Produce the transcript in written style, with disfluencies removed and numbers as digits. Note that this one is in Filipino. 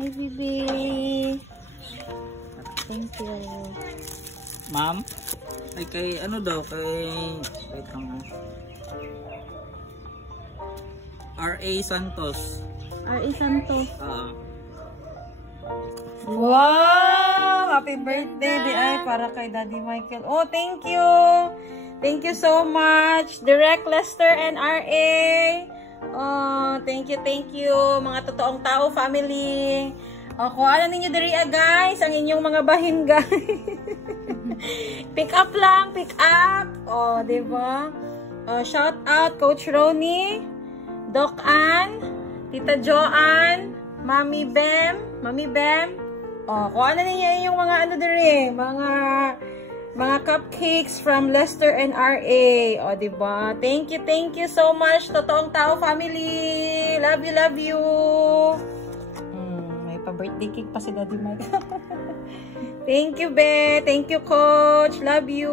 Hi, baby. Thank you. Ma'am? Ay, kay ano daw? Kay... Wait lang mo. R.A. Santos. R.A. Santos. Wow! Happy birthday, di ay para kay Daddy Michael. Oh, thank you. Thank you so much. Direct Lester and R.A. Oh, thank you, mga totoong tao, family. Oh, kuha na ninyo diri guys, ang inyong mga bahin, guys. Pick up lang, pick up. Oh, di ba? Oh, shout out Coach Ronnie, Doc Ann, Tita Joanne, Mami Bem. Oh, kuha na ninyo yung mga ano diri, mga cupcakes from Lester and RA. O, diba? Thank you so much, totoong tao family. Love you. May pa-birthday cake pa si Daddy Mike. Thank you, Be. Thank you, Coach. Love you.